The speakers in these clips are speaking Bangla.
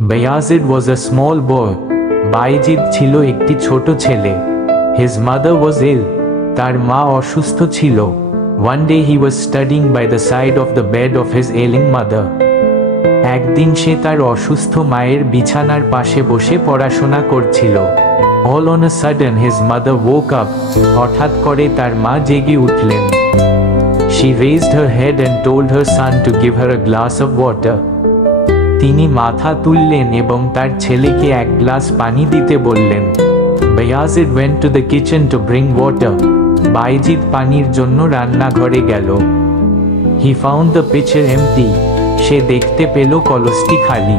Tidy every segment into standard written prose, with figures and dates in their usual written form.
Bayazid was a small boy. Bayezid ছিল একটি ছোট ছেলে। His mother was ill. তার মা অসুস্থ ছিল। One day he was studying by the side of the bed of his ailing mother. একদিন সে তার অসুস্থ মায়ের বিছানার পাশে বসে পড়াশোনা করছিল। All on a sudden his mother woke up. হঠাৎ করে তার মা জেগে উঠলেন। She raised her head and told her son to give her a glass of water. তিনি মাথা তুললেন এবং তার ছেলেকে এক গ্লাস পানি দিতে বললেন। Bayazid went to the kitchen to bring water. Bayezid পানির জন্য রান্নাঘরে গেল। He found the pitcher empty. সে দেখতে পেল কলসটি খালি।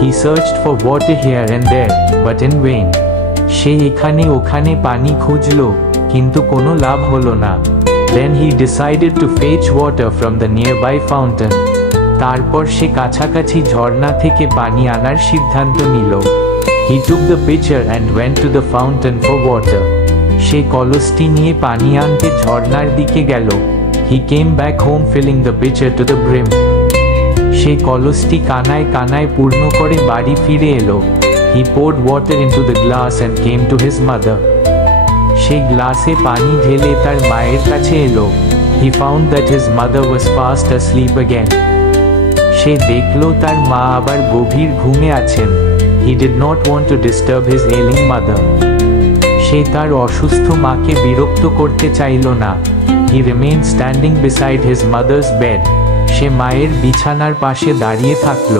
He searched for water here and there, but in vain. সে এখানে ওখানে পানি খুঁজল, কিন্তু কোনো লাভ হলো না। Then he decided to fetch water from the nearby fountain. তারপর সে কাছাকাছি ঝর্ণা থেকে পানি আনার সিদ্ধান্ত নিল। He took the pitcher and went to the fountain for water. সে কলসটি নিয়ে পানি আনতে ঝর্ণার দিকে গেল। He came back home filling the pitcher to the brim. সে কলসটি কানায় কানায় পূর্ণ করে বাড়ি ফিরে এলো। He poured water into the glass and came to his mother. সে গ্লাসে পানি ঢেলে তার মায়ের কাছে এলো। He found that his mother was fast asleep again. সে দেখল তার মা আবার গভীর ঘুমে আছেন। He did not want to disturb his ailing mother. সে তার অসুস্থ মাকে বিরক্ত করতে চাইল না। He remained standing beside his mother's bed. সে মায়ের বিছানার পাশে দাঁড়িয়ে থাকল।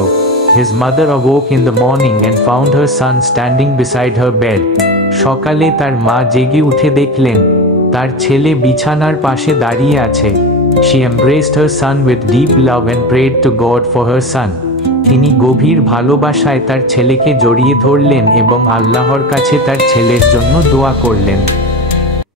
His mother awoke in the morning and found her son standing beside her bed. সকালে তার মা জেগে উঠে দেখলেন তার ছেলে বিছানার পাশে দাঁড়িয়ে আছে। She embraced her son with deep love and prayed to God for her son. তিনি গভীর ভালোবাসায় তার ছেলেকে জড়িয়ে ধরলেন এবং আল্লাহর কাছে তার ছেলের জন্য দোয়া করলেন।